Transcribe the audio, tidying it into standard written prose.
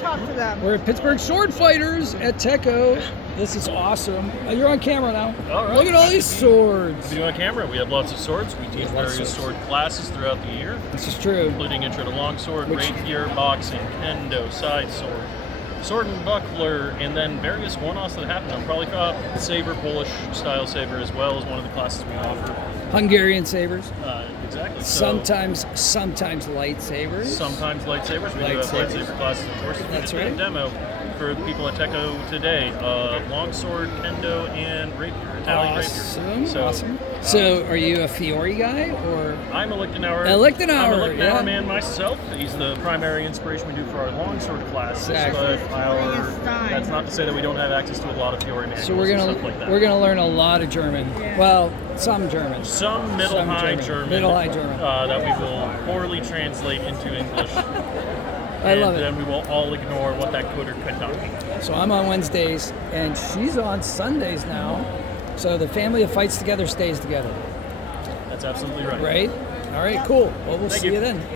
talk to them. We're at Pittsburgh Sword Fighters at Techo. This is awesome. You're on camera now. All right. Look at all these swords. To be on camera, we have lots of swords. We teach various sword classes throughout the year, This is true. including Intro to Longsword, Rapier, Boxing, Kendo, Side Sword, Sword and Buckler, and then various one-offs that happen. I'm probably Saber, Polish style saber as well as one of the classes we offer. Hungarian sabers. Exactly. Sometimes lightsabers. Sometimes lightsabers. We do have lightsaber classes, of course. We just did a demo for the people at Techo today. Longsword, Kendo, and Rapier. Italian Rapier. Awesome. So, are you a Fiore guy or? I'm a Lichtenauer. A Lichtenauer, I'm a Lichtenauer man myself. He's the primary inspiration we do for our longsword classes. Exactly. But that's not to say that we don't have access to a lot of Fiore manuals So we're and stuff like that. gonna learn a lot of German. Yeah. Well, some German. Some middle-high German. Middle-high German. That we will poorly translate into English. I love it. And then we will all ignore what that could or could not be. So I'm on Wednesdays, and she's on Sundays now. So the family that fights together stays together. That's absolutely right. Right? All right, cool. Well, we'll Thank see you. you then.